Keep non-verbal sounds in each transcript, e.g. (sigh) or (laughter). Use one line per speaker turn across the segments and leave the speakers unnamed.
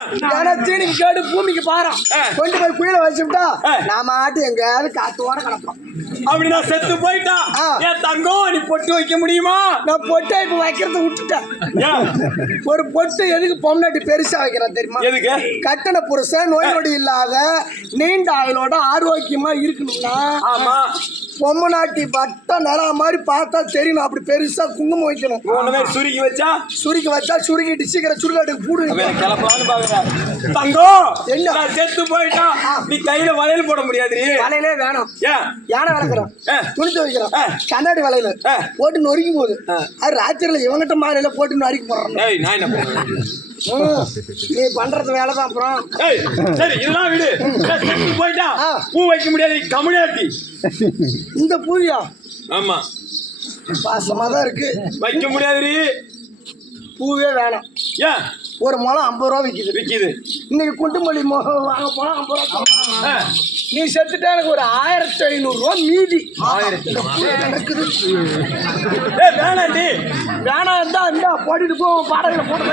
(laughs) தீனிக்கு கேடு பூமிக்கு பாரம். கொண்டு போய் குயில வச்சுட்டா. நாம ஆட்டு எங்கேயாவது காத்தோட கிடப்போம்
அப்படி நான் செத்து போயிட்டா. என் தங்கம் நீ பொட்டு வைக்க முடியுமா
நான் பொட்டை இப்ப வைக்கிறத விட்டுட்டேன்
ஏன்?
ஒரு பொட்டு எதுக்கு பொம்னாட்டி பெருசா வைக்கிறேன் தெரியுமா
எதுக்கு
கட்டண புருஷன் நோய் நொடி இல்லாத நீண்ட ஆயுளோட ஆரோக்கியமா இருக்கணும்னா
ஆமா
பொம்மநாட்டி வட்ட நிறா மாதிரி பார்த்தா தெரியணும் அப்படி பெருசா குங்குமம் வைக்கணும்.
மாதிரி சுருக்கி வச்சா?
சுருக்கி வச்சா சுருக்கிட்டு சீக்கிரம் சுருக்காட்டுக்கு பூடு.
எனக்கு கிளப்பலாம்னு பாக்குறேன். தங்கம்
என்ன?
நான் செத்து போயிட்டா நீ கையில வளையல் போட முடியாது
வலையிலே வேணும்.
ஏன்
யானை வளர்க்குறோம். துணி துவைக்கிறோம். கண்ணாடி வலையில
ஆ.
போட்டு நொறுக்கும் போது அது ராத்திரில இவங்கிட்ட மாதிரில போட்டு நறுக்கி போடுறோம்.
நான் என்ன.
நீ பண்றது வேலை தான் அப்புறம்
சரி இதெல்லாம் விடு. போயிட்டா. பூ வைக்க முடியாது நீ கம்யூனிட்டி
இந்த பூவியா?
ஆமா.
பாசமா தான் இருக்கு.
வைக்க முடியாது
பூவே வேணாம்.
ஏன்?
ஒரு முளம் ஐம்பது ரூபா விற்கிது
விக்குது.
இன்னைக்கு குண்டுமல்லி வாங்க போனா ஐம்பது ரூபா. நீ செத்துட்டா எனக்கு ஒரு ஆயிரத்தி ஐநூறு ரூபா மீதி.
ஆயிரத்தி
நடக்குது
ஏய் வேணாண்டி
வேணாம் இருந்தா இருந்தா போட்டுட்டு போ பாடகளை போட்டு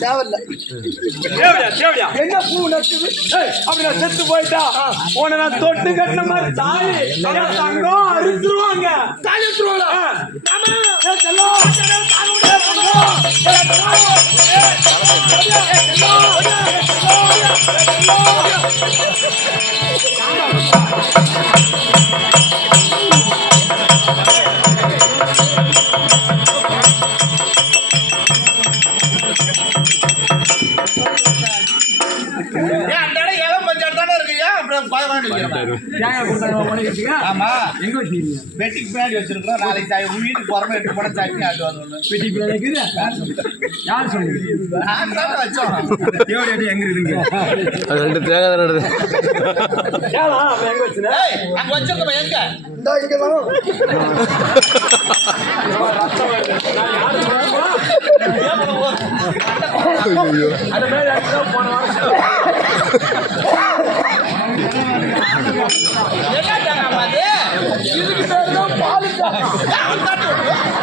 தேவையில்ல.
தேவையா தேவையா?
என்ன பூ
ஏய், அப்படி நான் செத்து போயிட்டா உன்னை நான் தொட்டு கட்டின மாதிரி என் தங்கம்.
தாலி எடுத்துருவாங்களா?
ஆ. ஏய்,
ஆமா. வெட்டிக்கு பின்னாடி வச்சிருக்கிறோம். நாளைக்கு சாய் உங்க வீட்டுக்கு போறோம் எட்டு போன சாய்க்கு அது வந்து ஒண்ணு. நான் தானே வச்சோம்.
அது ரெண்டு தேங்காய் தானே நடுது.
ஏலா, அவன் எங்க வச்சிருந்த?
ஏய், அங்க வச்சிருக்கோம் எங்க?
இந்தா இங்கதான்
அது மேல போன வாரம்
என்ன தாங்க அது
இதுக்கு பேர் தான் பாலு தாக்கம். என்ன பண்ணுற?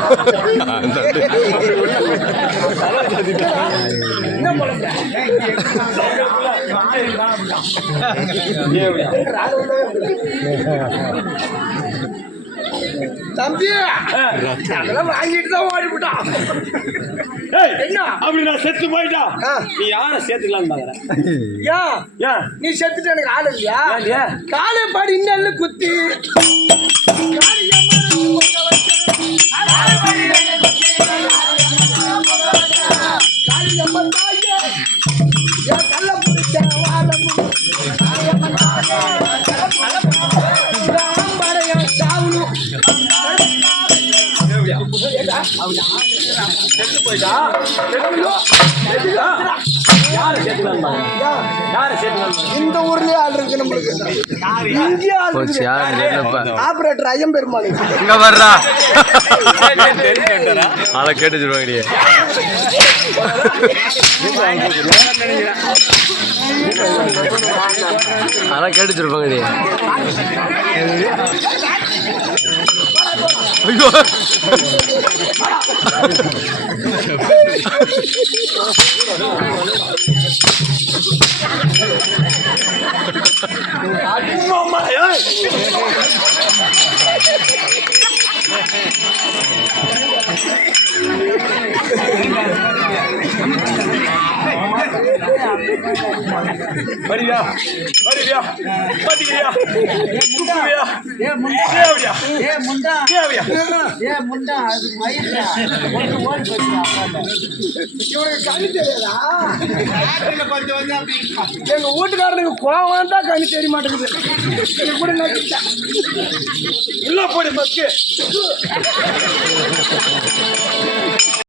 தம்பி அதெல்லாம் வாங்கிட்டு தான் ஓடிவிட்டான் என்ன?
அப்படி நான் செத்து போயிட்டா. நீ யாரை சேர்த்துக்கலான்னு பாக்குற?
ஏன்
ஏன்
நீ செத்துட்டு எனக்கு ஆள் இல்லையா? காலை பாடி இன்னல்ல குத்தி.
செத்து போயிட்டா. யாரை? யாரை?
இந்த ஊர்லயே ஆள் இருக்கு நம்மளுக்கு இங்கே ஆள்
போச்சு
இருக்குது
யாரு தெரியலப்பா
ஆபரேட்டர் ஐயம் பெருமாள்
இங்க வர்றா ஆளை கேட்டு சொல்லுவாங்க அதான் கேட்டுச்சிருப்பாங்க சொல்லுவாங்க ஐயோ
Thank (laughs) you. வருவியா வருவியா பாத்துக்கிறியா துப்புவியா தேவையா? தேவையா?
இவனுக்கு கண்ணு தெரியாதா
கொஞ்சம் கொஞ்சம் அப்படி
எங்க வீட்டுக்காரனுக்கு கோவம் தான் கண்ணு தெரிய மாட்டேங்குது. இது கூட நடிச்சேன்
இல்ல போடு பஸ்க்கு.